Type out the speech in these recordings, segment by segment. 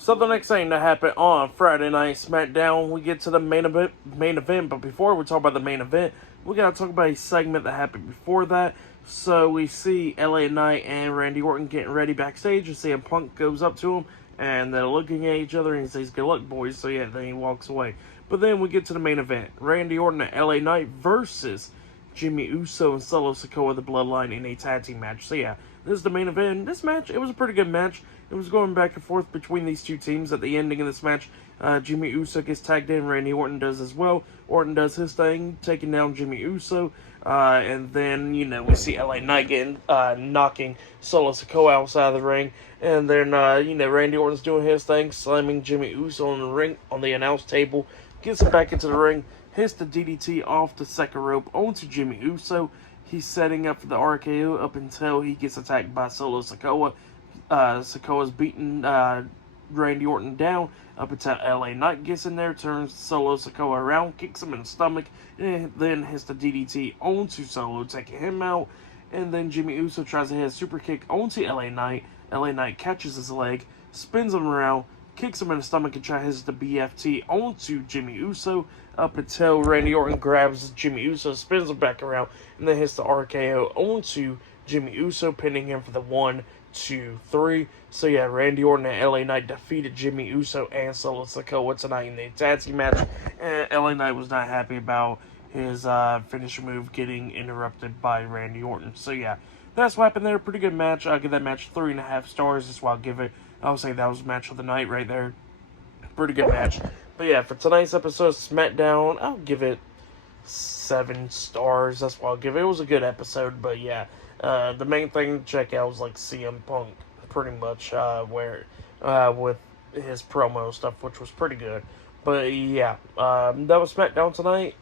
So the next thing that happened on Friday Night SmackDown, we get to the main event. But before we talk about the main event, we gotta talk about a segment that happened before that. So we see LA Knight and Randy Orton getting ready backstage, and CM Punk goes up to him, and they're looking at each other, and he says, "Good luck, boys." So yeah, then he walks away. But then we get to the main event: Randy Orton and LA Knight versus Jimmy Uso and Solo Sikoa, the Bloodline, in a tag team match. So yeah, this is the main event. This match, it was a pretty good match. It was going back and forth between these two teams. At the ending of this match, Jimmy Uso gets tagged in. Randy Orton does as well. Orton does his thing, taking down Jimmy Uso. And then, we see LA Knight getting, knocking Solo Sikoa outside of the ring. And then, Randy Orton's doing his thing, slamming Jimmy Uso on the ring, on the announce table. Gets him back into the ring. Hits the DDT off the second rope onto Jimmy Uso. He's setting up for the RKO up until he gets attacked by Solo Sikoa. Sikoa's beating Randy Orton down up until LA Knight gets in there, turns Solo Sikoa around, kicks him in the stomach, and then hits the DDT onto Solo, taking him out. And then Jimmy Uso tries to hit a super kick onto LA Knight. LA Knight catches his leg, spins him around, kicks him in the stomach, and tries the BFT onto Jimmy Uso up until Randy Orton grabs Jimmy Uso, spins him back around, and then hits the RKO onto Jimmy Uso, pinning him for the 1, 2, 3. So yeah, Randy Orton and LA Knight defeated Jimmy Uso and Solo Sikoa tonight in the tag team match. And LA Knight was not happy about his finisher move getting interrupted by Randy Orton. So yeah, that's what happened there. Pretty good match. I'll give that match 3.5 stars. That's why I'll give it. I would say that was match of the night right there. Pretty good match. But yeah, for tonight's episode of SmackDown, I'll give it 7 stars. That's what I'll give it. It was a good episode, but yeah. The main thing to check out was like CM Punk, pretty much, with his promo stuff, which was pretty good. But yeah, that was SmackDown tonight.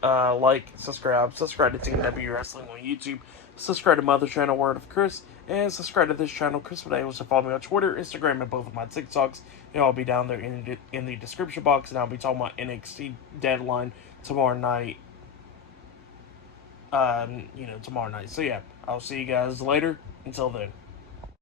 Subscribe to Team W Wrestling on YouTube. Subscribe to my other channel, Word of Chris, and subscribe to this channel, Chris Videos. So follow me on Twitter, Instagram, and both of my TikToks. It'll all be down there in the description box, and I'll be talking about NXT Deadline tomorrow night. Tomorrow night. So yeah, I'll see you guys later. Until then.